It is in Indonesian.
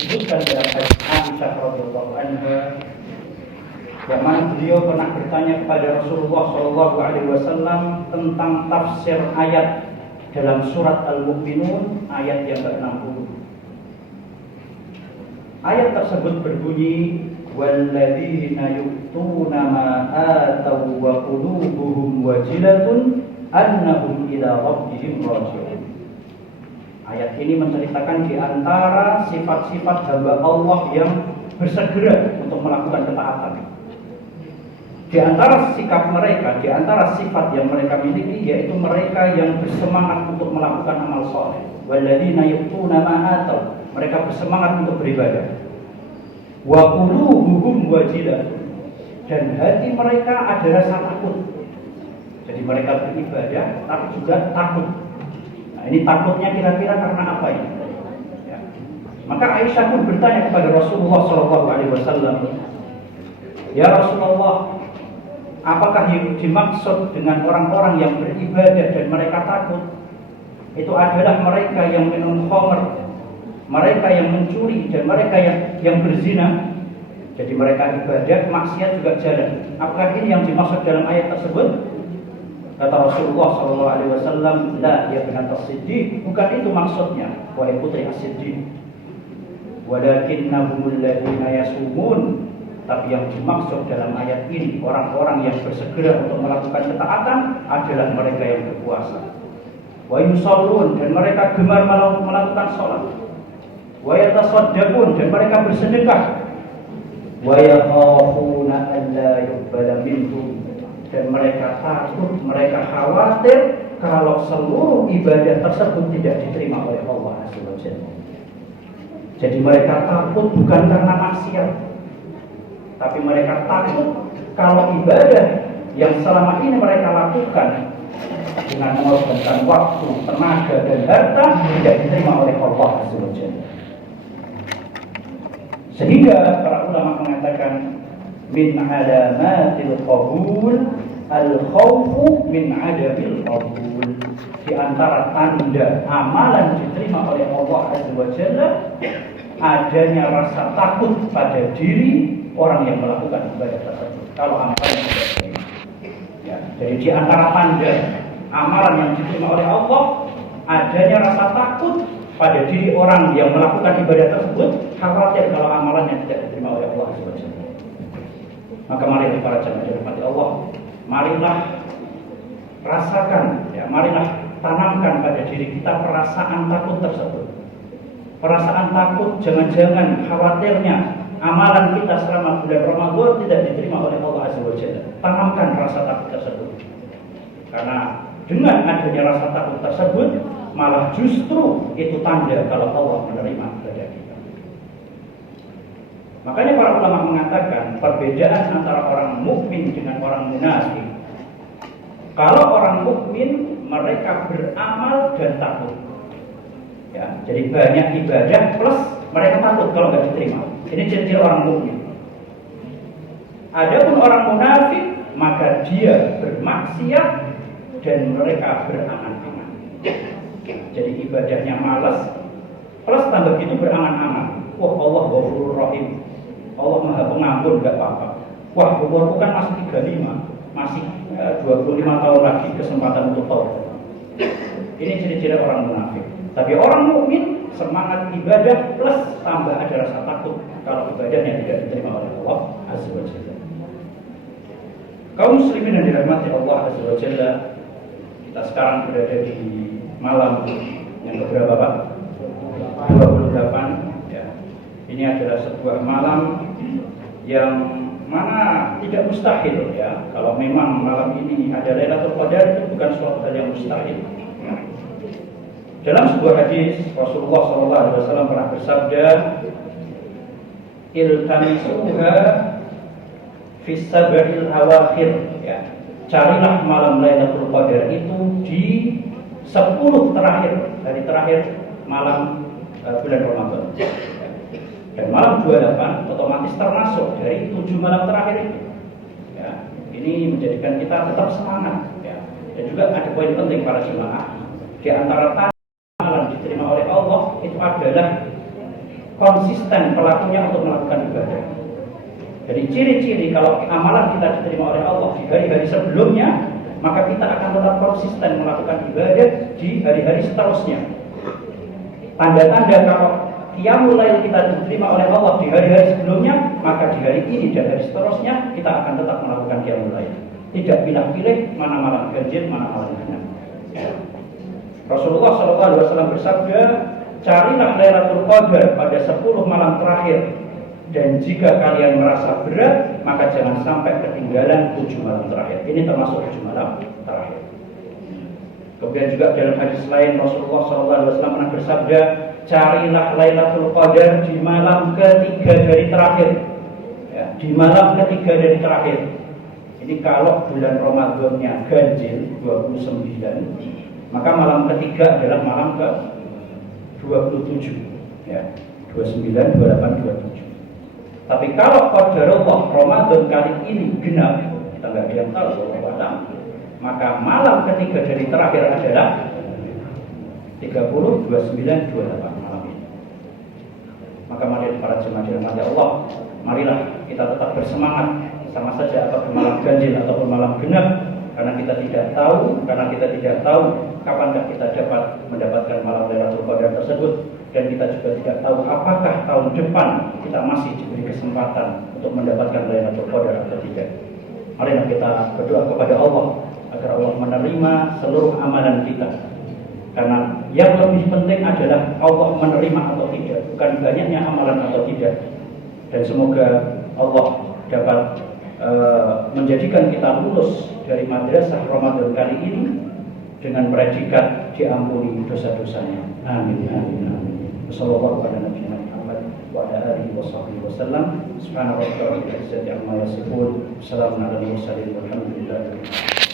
disebutkan dalam hadis Aisyah radhiyallahu anha, yang mana beliau pernah bertanya kepada Rasulullah Shallallahu Alaihi Wasallam tentang tafsir ayat dalam surat Al-Mu'minun ayat yang ke-60. Ayat tersebut berbunyi, walladzina yu'tuna ma ataw wa qulubuhum wajilatun annahum ila rabbihim raji'un. Ayat ini menceritakan di antara sifat-sifat hamba Allah yang bersegera untuk melakukan ketaatan. Di antara sikap mereka, di antara sifat yang mereka miliki, yaitu mereka yang bersemangat untuk melakukan amal soleh. Walladzina yu'tuna ma ataw, mereka bersemangat untuk beribadah. Wa qulubuhum wajilatun, dan hati mereka ada rasa takut. Jadi mereka beribadah tapi juga takut. Nah, ini takutnya kira-kira karena apa ini? Ya. Maka Aisyah pun bertanya kepada Rasulullah SAW, ya Rasulullah, apakah yang dimaksud dengan orang-orang yang beribadah dan mereka takut? Itu adalah mereka yang minum khamr, mereka yang mencuri, dan mereka yang berzina. Jadi mereka ibadah, maksiat juga jalan. Apakah ini yang dimaksud dalam ayat tersebut? Kata Rasulullah SAW, la ya binat as-siddiq, bukan itu maksudnya, wahai putri as-siddiq. Walakinnahumul ladzina yasumun, tapi yang dimaksud dalam ayat ini, orang-orang yang bersegera untuk melakukan ketaatan adalah mereka yang berpuasa. Wa yusallun, dan mereka gemar melakukan sholat. Wa yatasaddaqun, dan mereka bersedekah. Wa yakhafuna an la yuqbala minhum, dan mereka takut, mereka khawatir kalau seluruh ibadah tersebut tidak diterima oleh Allah Azza wa Jalla. Jadi mereka takut bukan karena maksiat, tapi mereka takut kalau ibadah yang selama ini mereka lakukan dengan mengorbankan waktu, tenaga, dan harta tidak diterima oleh Allah Azza wa Jalla. Sehingga para ulama mengatakan, min alamatil qabul al-khawfu min adamil qabul. Di antara tanda amalan diterima oleh Allah Azza wa Jalla adanya rasa takut pada diri orang yang melakukan ibadah tersebut kalau amalannya tidak diterima. Ya, jadi di antara tanda amalan yang diterima oleh Allah adanya rasa takut pada diri orang yang melakukan ibadah tersebut, khawatir kalau amalannya tidak diterima oleh Allah Azza wa Jalla. Maka mari para jemaah dirahmati Allah, marilah rasakan, ya, marilah tanamkan pada diri kita perasaan takut tersebut. Perasaan takut, jangan-jangan khawatirnya amalan kita selama bulan Ramadan tidak diterima oleh Allah Azza wa Jalla. Tanamkan rasa takut tersebut. Karena dengan adanya rasa takut tersebut, malah justru itu tanda kalau Allah menerima ibadah kita. Makanya para ulama mengatakan perbedaan antara orang mukmin dengan orang munafik. Kalau orang mukmin mereka beramal dan takut. Ya, jadi banyak ibadah plus mereka takut kalau nggak diterima. Ini ciri-ciri orang mukmin. Adapun orang munafik maka dia bermaksiat dan mereka berangan-angan. Jadi ibadahnya malas plus tambah itu berangan-angan. Wah, Allah Ghafurur Rahim, Allah Maha Pengampun, gak apa-apa. Wah, umurku kan masih 35, masih 25 tahun lagi kesempatan untuk taubat. Ini ciri-ciri orang munafik. Tapi orang mukmin semangat ibadah plus tambah ada rasa takut kalau ibadahnya tidak diterima oleh Allah Azza wa Jalla. Kaum muslimin yang dirahmati Allah Azza wa Jalla, kita sekarang berada di malam yang keberapa Pak? 28. Ya. Ini adalah sebuah malam yang mana tidak mustahil, ya. Kalau memang malam ini ada Lailatul Qadar, itu bukan suatu hal yang mustahil. Ya. Dalam sebuah hadis Rasulullah SAW pernah bersabda, iltamisuha fi sab'il awakhir, ya. Carilah malam Lailatul Qadar itu di 10 terakhir, hari terakhir malam bulan Ramadan. Dan malam 28 otomatis termasuk dari 7 malam terakhir itu. Ya, ini menjadikan kita tetap semangat. Ya. Dan juga ada poin penting para jemaah. Di antara tanda malam diterima oleh Allah itu adalah konsisten pelakunya untuk melakukan ibadah. Jadi ciri-ciri kalau amalan kita diterima oleh Allah di hari-hari sebelumnya, maka kita akan tetap konsisten melakukan ibadah di hari-hari seterusnya. Tanda-tanda kalau qiyamul lail kita diterima oleh Allah di hari-hari sebelumnya, maka di hari ini dan hari seterusnya kita akan tetap melakukan qiyamul lail. Tidak pilih-pilih mana malam ganjil, mana malam genap. Rasulullah SAW bersabda, carilah Lailatul Qadar pada 10 malam terakhir, dan jika kalian merasa berat, maka jangan sampai ketinggalan 7 malam terakhir. Ini termasuk 7 malam terakhir. Kemudian juga dalam hadis lain Rasulullah SAW pernah bersabda, carilah Lailatul Qadar di malam ketiga dari terakhir. Ya, di malam ketiga dari terakhir. Ini kalau bulan Ramadannya ganjil 29, maka malam ketiga adalah malam ke 27. Ya, 29, 28, 27. Tapi kalau qadarullah Ramadan kali ini genap, kita nggak ada yang tahu Allah, maka malam ketiga dari terakhir adalah 30, 29, 28 malam ini. Maka mari para jemaah dirahmati Allah, marilah kita tetap bersemangat, sama saja apakah malam ganjil ataupun malam genap, karena kita tidak tahu kapankah kita dapat mendapatkan malam Lailatul Qadar tersebut, dan kita juga tidak tahu apakah tahun depan kita masih diberi kesempatan untuk mendapatkan Lailatul Qadar atau tidak. Marilah kita berdoa kepada Allah agar Allah menerima seluruh amalan kita, karena yang lebih penting adalah Allah menerima atau tidak, bukan banyaknya amalan atau tidak. Dan semoga Allah dapat menjadikan kita lulus dari madrasah Ramadan kali ini dengan predikat diampuni dosa-dosanya. Amin, amin, amin. Wassallallahu ala nabiyina Muhammad wa ala alihi washabbihi wasallam. Subhana rabbika rabbil izzati amma yasifun. Wassalamun ala al mursalin walhamdulillahi rabbil alamin.